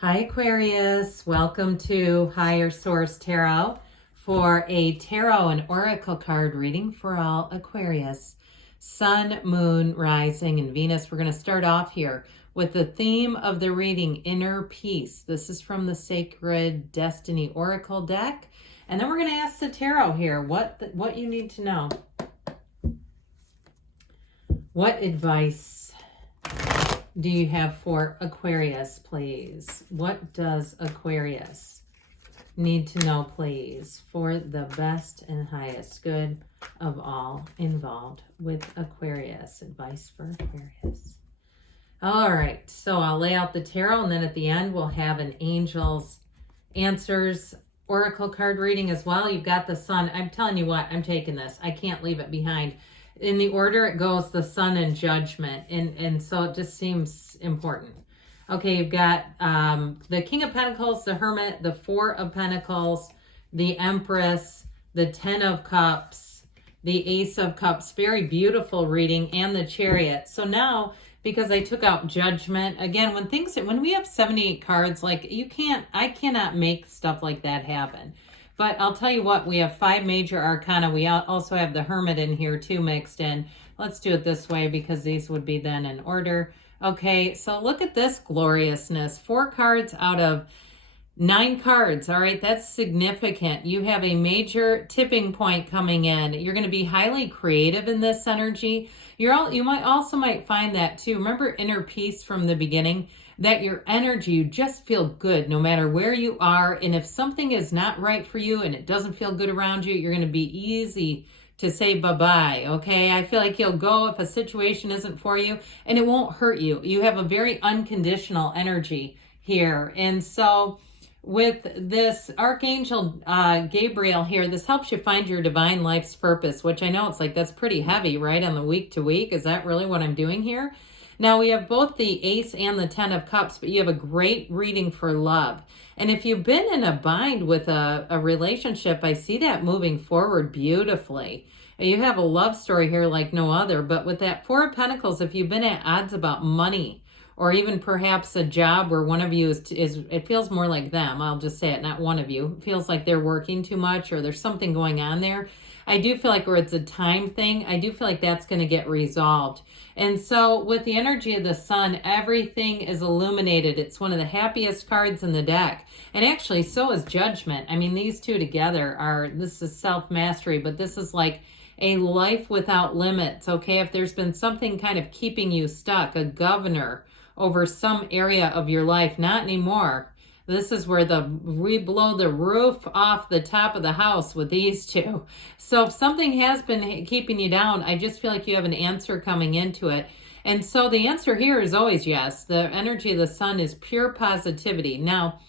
Hi Aquarius, welcome to Higher Source Tarot for a tarot and oracle card reading for all Aquarius. Sun, Moon, Rising, and Venus. We're going to start off here with the theme of the reading, Inner Peace. This is from the Sacred Destiny Oracle deck. And then we're going to ask the tarot here what you need to know. What advice do you have for Aquarius, please? What does Aquarius need to know, please, for the best and highest good of all involved with Aquarius? Advice for Aquarius. All right, so I'll lay out the tarot, and then at the end we'll have an Angel's Answers Oracle card reading as well. You've got the Sun. I'm telling you what, I'm taking this. I can't leave it behind. In the order it goes, the Sun and Judgment, and so it just seems important. Okay, you've got the King of Pentacles, the Hermit, the Four of Pentacles, the Empress, the Ten of Cups, the Ace of Cups. Very beautiful reading, and the Chariot. So now, because I took out Judgment, again, when we have 78 cards, like I cannot make stuff like that happen. But I'll tell you what, we have 5 major arcana. We also have the Hermit in here too mixed in. Let's do it this way because these would be then in order. Okay, so look at this gloriousness. 4 cards out of 9 cards. All right, that's significant. You have a major tipping point coming in. You're going to be highly creative in this energy. You might find that too. Remember Inner Peace from the beginning? That your energy, you just feel good no matter where you are. And if something is not right for you and it doesn't feel good around you, you're going to be easy to say bye-bye, okay? I feel like you'll go if a situation isn't for you and it won't hurt you. You have a very unconditional energy here. And so with this Archangel Gabriel here, this helps you find your divine life's purpose, which I know it's like that's pretty heavy, right? On the week to week. Is that really what I'm doing here? Now, we have both the Ace and the Ten of Cups, but you have a great reading for love. And if you've been in a bind with a relationship, I see that moving forward beautifully. You have a love story here like no other, but with that Four of Pentacles, if you've been at odds about money, or even perhaps a job where one of you is it feels more like them, I'll just say it, not one of you, it feels like they're working too much or there's something going on there. I do feel like where it's a time thing, I do feel like that's going to get resolved. And so with the energy of the Sun, everything is illuminated. It's one of the happiest cards in the deck. And actually, so is Judgment. I mean, these two together this is self-mastery, but this is like a life without limits, okay? If there's been something kind of keeping you stuck, a governor over some area of your life, not anymore. This is where we blow the roof off the top of the house with these two. So if something has been keeping you down, I just feel like you have an answer coming into it. And so the answer here is always yes. The energy of the Sun is pure positivity. Now,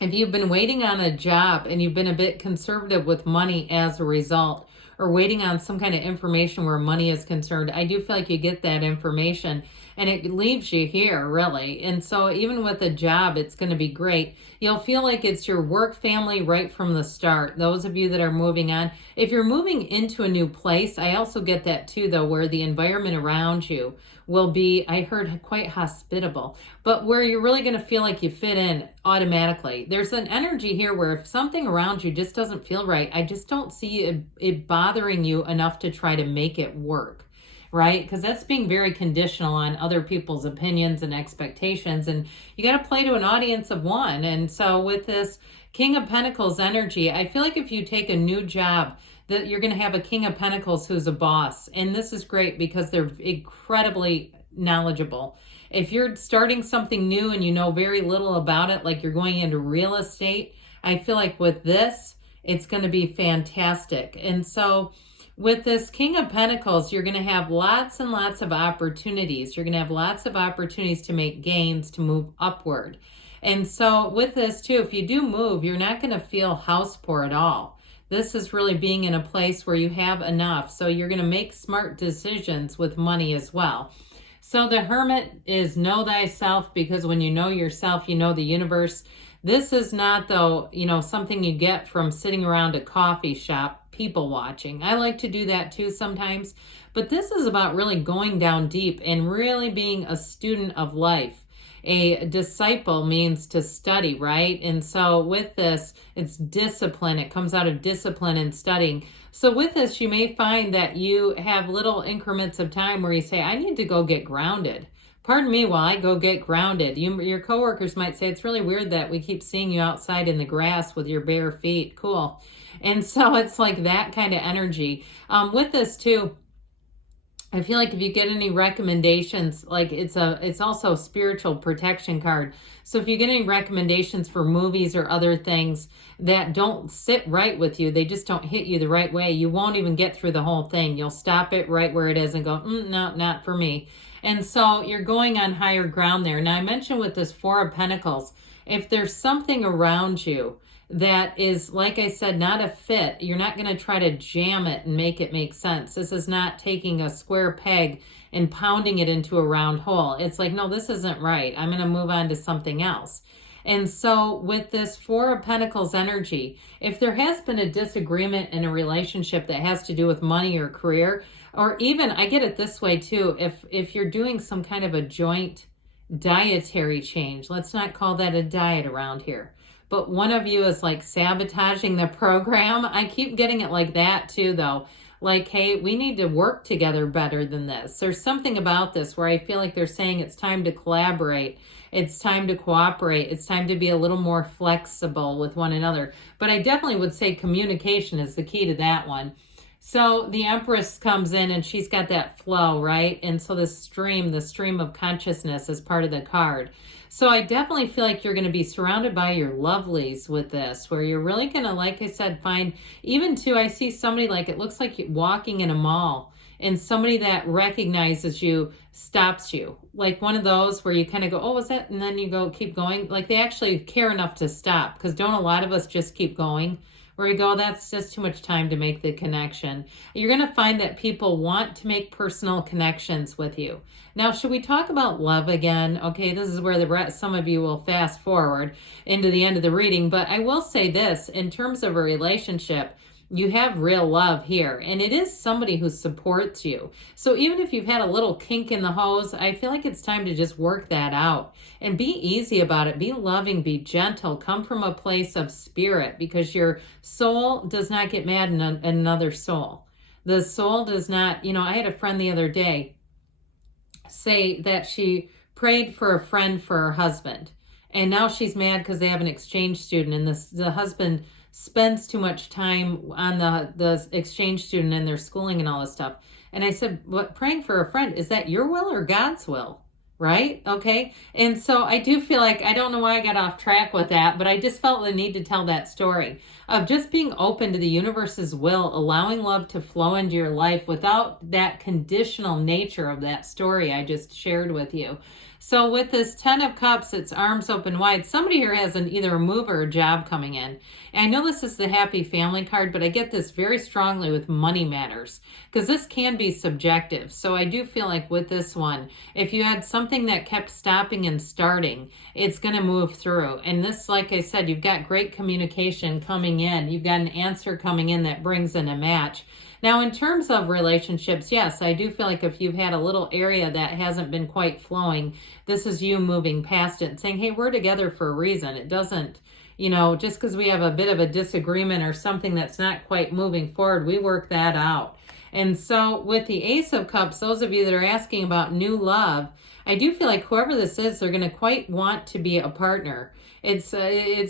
if you've been waiting on a job and you've been a bit conservative with money as a result, or waiting on some kind of information where money is concerned, I do feel like you get that information and it leaves you here, really. And so even with a job, it's going to be great. You'll feel like it's your work family right from the start. Those of you that are moving on, if you're moving into a new place, I also get that too, though, where the environment around you will be, I heard, quite hospitable, but where you're really going to feel like you fit in automatically. There's an energy here where if something around you just doesn't feel right, I just don't see it bothering you enough to try to make it work, right? Because that's being very conditional on other people's opinions and expectations, and you got to play to an audience of one. And so with this King of Pentacles energy, I feel like if you take a new job, that you're going to have a King of Pentacles who's a boss. And this is great because they're incredibly knowledgeable. If you're starting something new and you know very little about it, like you're going into real estate, I feel like with this, it's going to be fantastic. And so with this King of Pentacles, you're going to have lots and lots of opportunities. You're going to have lots of opportunities to make gains, to move upward. And so with this too, if you do move, you're not going to feel house poor at all. This is really being in a place where you have enough. So you're going to make smart decisions with money as well. So the Hermit is know thyself, because when you know yourself, you know the universe. This is not, though, something you get from sitting around a coffee shop, people watching. I like to do that too sometimes. But this is about really going down deep and really being a student of life. A disciple means to study, right? And so with this, it's discipline. It comes out of discipline and studying. So with this, you may find that you have little increments of time where you say, I need to go get grounded. Pardon me while I go get grounded. Your coworkers might say, it's really weird that we keep seeing you outside in the grass with your bare feet. Cool. And so it's like that kind of energy. With this too, I feel like if you get any recommendations, like it's also a spiritual protection card. So if you get any recommendations for movies or other things that don't sit right with you, they just don't hit you the right way, you won't even get through the whole thing. You'll stop it right where it is and go, no, not for me. And so you're going on higher ground there. Now I mentioned with this Four of Pentacles, if there's something around you that is, like I said, not a fit, you're not going to try to jam it and make it make sense. This is not taking a square peg and pounding it into a round hole. It's like, no, this isn't right. I'm going to move on to something else. And so with this Four of Pentacles energy, if there has been a disagreement in a relationship that has to do with money or career, or even, I get it this way too, if you're doing some kind of a joint dietary change, let's not call that a diet around here, but one of you is like sabotaging the program. I keep getting it like that too, though. Like, hey, we need to work together better than this. There's something about this where I feel like they're saying it's time to collaborate. It's time to cooperate. It's time to be a little more flexible with one another. But I definitely would say communication is the key to that one. So the Empress comes in and she's got that flow, right? And so the stream of consciousness is part of the card. So I definitely feel like you're going to be surrounded by your lovelies with this, where you're really going to, like I said, find, even too, I see somebody like, it looks like you're walking in a mall and somebody that recognizes you stops you. Like one of those where you kind of go, oh, was that? And then you go, keep going. Like they actually care enough to stop, because don't a lot of us just keep going? Where you go, that's just too much time to make the connection. You're going to find that people want to make personal connections with you. Now, should we talk about love again? Okay, this is where some of you will fast forward into the end of the reading. But I will say this, in terms of a relationship, you have real love here, and it is somebody who supports you. So even if you've had a little kink in the hose, I feel like it's time to just work that out and be easy about it. Be loving, be gentle, come from a place of spirit, because your soul does not get mad in another soul. The soul does not, I had a friend the other day say that she prayed for a friend for her husband, and now she's mad because they have an exchange student, and the husband spends too much time on the exchange student and their schooling and all this stuff. And I said, what, praying for a friend, is that your will or God's will? Right? Okay. And so I do feel like, I don't know why I got off track with that, but I just felt the need to tell that story of just being open to the universe's will, allowing love to flow into your life without that conditional nature of that story I just shared with you. So with this 10 of Cups, it's arms open wide. Somebody here has either a move or a job coming in. And I know this is the happy family card, but I get this very strongly with money matters, because this can be subjective. So I do feel like with this one, if you had something that kept stopping and starting, it's going to move through. And this, like I said, you've got great communication coming in. You've got an answer coming in that brings in a match. Now, in terms of relationships, yes, I do feel like if you've had a little area that hasn't been quite flowing, this is you moving past it and saying, hey, we're together for a reason. It doesn't, just because we have a bit of a disagreement or something that's not quite moving forward, we work that out. And so with the Ace of Cups, those of you that are asking about new love, I do feel like whoever this is, they're going to quite want to be a partner. It's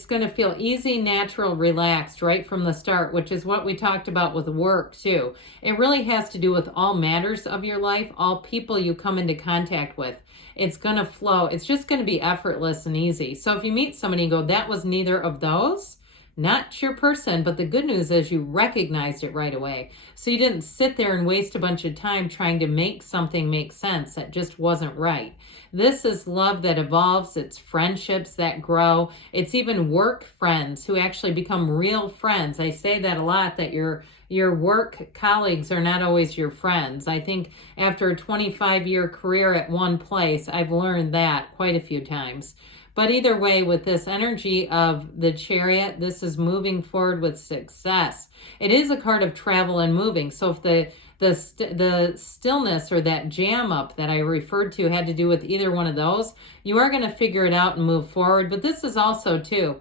going to feel easy, natural, relaxed right from the start, which is what we talked about with work too. It really has to do with all matters of your life, all people you come into contact with. It's going to flow. It's just going to be effortless and easy. So if you meet somebody and go, that was neither of those, not your person, but the good news is you recognized it right away. So you didn't sit there and waste a bunch of time trying to make something make sense that just wasn't right. This is love that evolves. It's friendships that grow. It's even work friends who actually become real friends. I say that a lot, that your work colleagues are not always your friends. I think after a 25-year career at one place, I've learned that quite a few times. But either way, with this energy of the Chariot, this is moving forward with success. It is a card of travel and moving. So if the stillness or that jam up that I referred to had to do with either one of those, you are going to figure it out and move forward. But this is also too,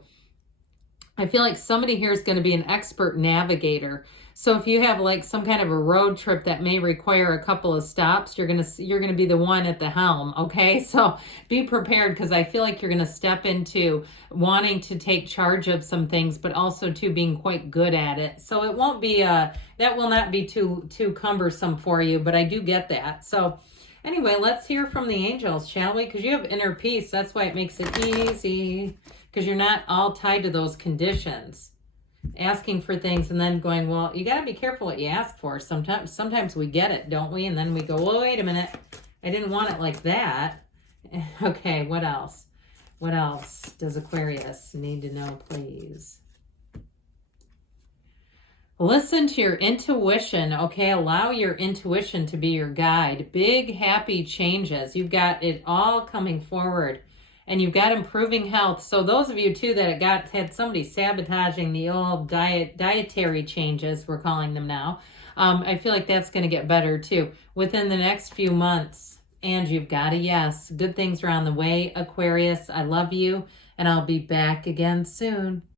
I feel like somebody here is going to be an expert navigator. So if you have like some kind of a road trip that may require a couple of stops, you're going to be the one at the helm, okay? So be prepared, because I feel like you're going to step into wanting to take charge of some things, but also to being quite good at it. So it won't be that will not be too cumbersome for you, but I do get that. So anyway, let's hear from the angels, shall we? Because you have inner peace. That's why it makes it easy, because you're not all tied to those conditions. Asking for things and then going, well, you got to be careful what you ask for. Sometimes we get it, don't we? And then we go, well, wait a minute, I didn't want it like that. Okay, what else? What else does Aquarius need to know, please? Listen to your intuition, okay? Allow your intuition to be your guide. Big, happy changes. You've got it all coming forward. And you've got improving health. So those of you, too, that had somebody sabotaging the old dietary changes, we're calling them now, I feel like that's going to get better, too, within the next few months. And you've got a yes. Good things are on the way, Aquarius. I love you, and I'll be back again soon.